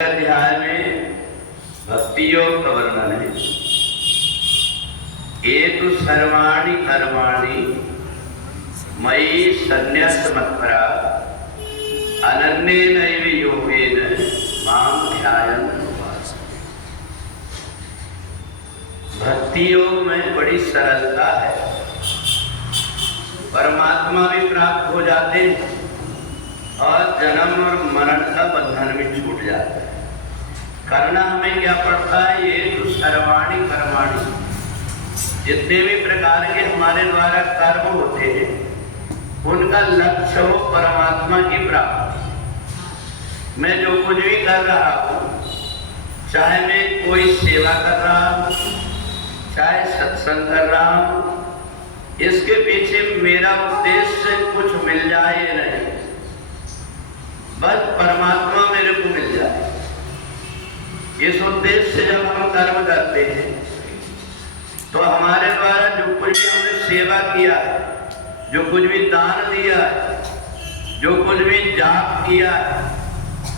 अध्याय में भक्ति योग का वर्णन है। ये तो सर्वाणि कर्माणि मयि सन्न्यस्त मत्परा अनन्येनैव योगेन मां ध्यायन्त उपासते। भक्ति योग में बड़ी सरलता है, परमात्मा भी प्राप्त हो जाते हैं और जन्म और मरण का बंधन भी छूट जाता है। करना हमें क्या पड़ता है? ये तो सर्वाणि कर्माणि, जितने भी प्रकार के हमारे द्वारा कर्म होते हैं उनका लक्ष्य हो परमात्मा की प्राप्ति। मैं जो कुछ भी कर रहा हूँ, चाहे मैं कोई सेवा कर रहा हूँ, चाहे सत्संग कर रहा हूँ, इसके पीछे मेरा उद्देश्य कुछ मिल जाए या नहीं, बस परमात्मा मेरे को मिल जाए। इस उद्देश्य से जब हम कर्म करते हैं तो हमारे द्वारा जो कुछ भी हमने सेवा किया है, जो कुछ भी दान दिया है, जो कुछ भी जाप किया है,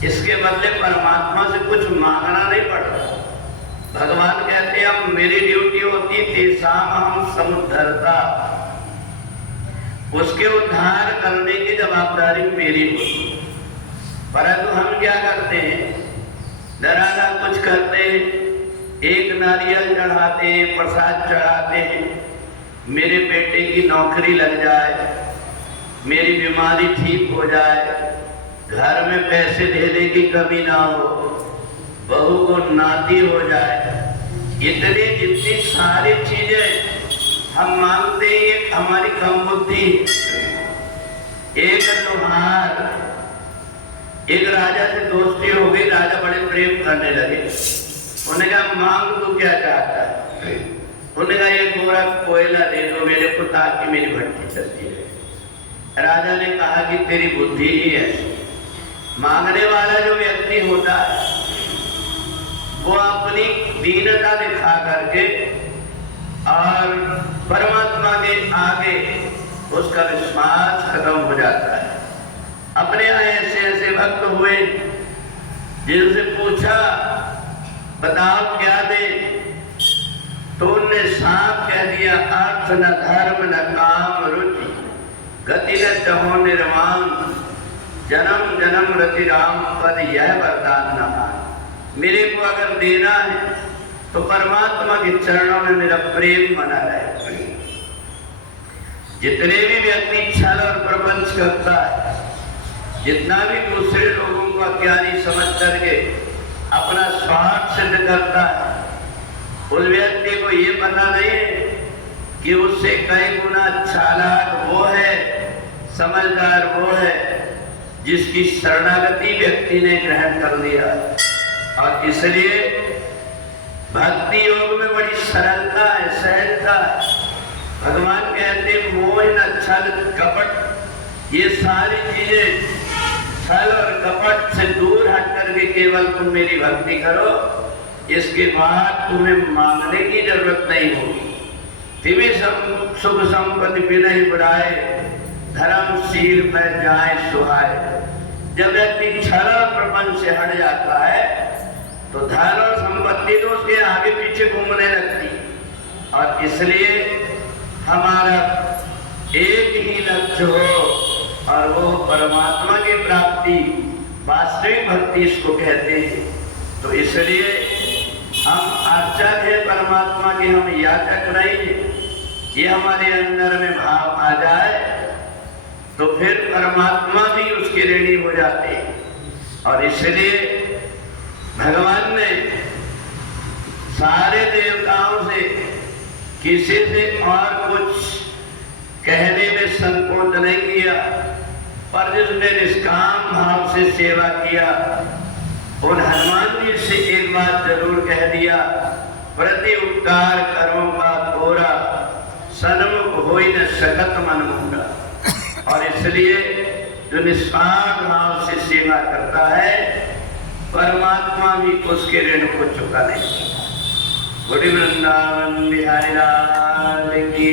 इसके बदले परमात्मा से कुछ मांगना नहीं पड़ता। भगवान कहते हैं अब मेरी ड्यूटी होती तेसाम हम समुद्धरता, उसके उद्धार करने की जवाबदारी मेरी होती। परंतु हम क्या करते हैं? डराना कुछ करते हैं, एक नारियल चढ़ाते हैं, प्रसाद चढ़ाते हैं, मेरे बेटे की नौकरी लग जाए, मेरी बीमारी ठीक हो जाए, घर में पैसे देने की कमी ना हो, बहू को नाती हो जाए, इतनी जितनी सारी चीजें हम मांगते हैं, ये हमारी कम बुद्धि। एक लोहार एक राजा से दोस्ती हो गई, राजा बड़े प्रेम करने लगे। उन्होंने कहा मांग तू क्या चाहता है? उन्होंने कहा ये गोरा कोयला दे दो मेरे को ताकि मेरी भट्टी चलती है। राजा ने कहा कि तेरी बुद्धि ही है। मांगने वाला जो व्यक्ति होता है वो अपनी दीनता दिखा करके और परमात्मा के आगे उसका विश्वास खत्म हो जाता है। अपने यहाँ ऐसे ऐसे भक्त हुए जिनसे पूछा बताओ क्या दे, तो उनने साफ कह दिया अर्थ न धर्म न काम रुचि गति न चहो निर्माण जन्म जन्म रति राम पद यह वरदान न मान। मेरे को अगर देना है तो परमात्मा के चरणों में मेरा प्रेम बना रहे। जितने भी व्यक्ति छल और प्रपंच करता है, जितना भी दूसरे लोगों को अज्ञानी समझ करके अपना स्वार्थ सिद्ध करता है, उस व्यक्ति को ये पता नहीं है कि उससे कई गुना चालाक वो है, समझदार वो है जिसकी शरणागति व्यक्ति ने ग्रहण कर लिया। और इसलिए भक्ति योग में बड़ी सरलता है, सहजता है। भगवान कहते मोह न छल कपट, ये सारी चीजें छल और कपट से दूर हट करके केवल तुम मेरी भक्ति करो, इसके बाद तुम्हें मांगने की जरूरत नहीं होगी। तुम्हें सब सुख संपत्ति बिना ही बढ़ाए, धर्मशील पर जाए सुहाए। जब व्यक्ति छल और प्रपंच से हट जाता है तो धन और संपत्ति तो उसके आगे पीछे घूमने लगती। और इसलिए हमारा एक ही लक्ष्य हो और वो परमात्मा की प्राप्ति, वास्तविक भक्ति इसको कहते हैं। तो इसलिए हम आचार्य हैं परमात्मा के, हम याचक नहीं। ये हमारे अंदर में भाव आ जाए तो फिर परमात्मा भी उसके ऋणी हो जाते हैं। और इसलिए भगवान ने सारे देवताओं से किसी से और कुछ कहने में संकोच नहीं किया, पर जिसने निष्काम भाव से सेवा किया उन हनुमान जी से एक बात जरूर कह दिया, प्रति उपकार करो का थोड़ा सन्मुख होई न सकत मन मुंडा। और इसलिए जो निष्काम भाव से सेवा करता है परमात्मा भी उसके ऋण को चुका नहीं। गुरु वृंदावन बिहारी लाल की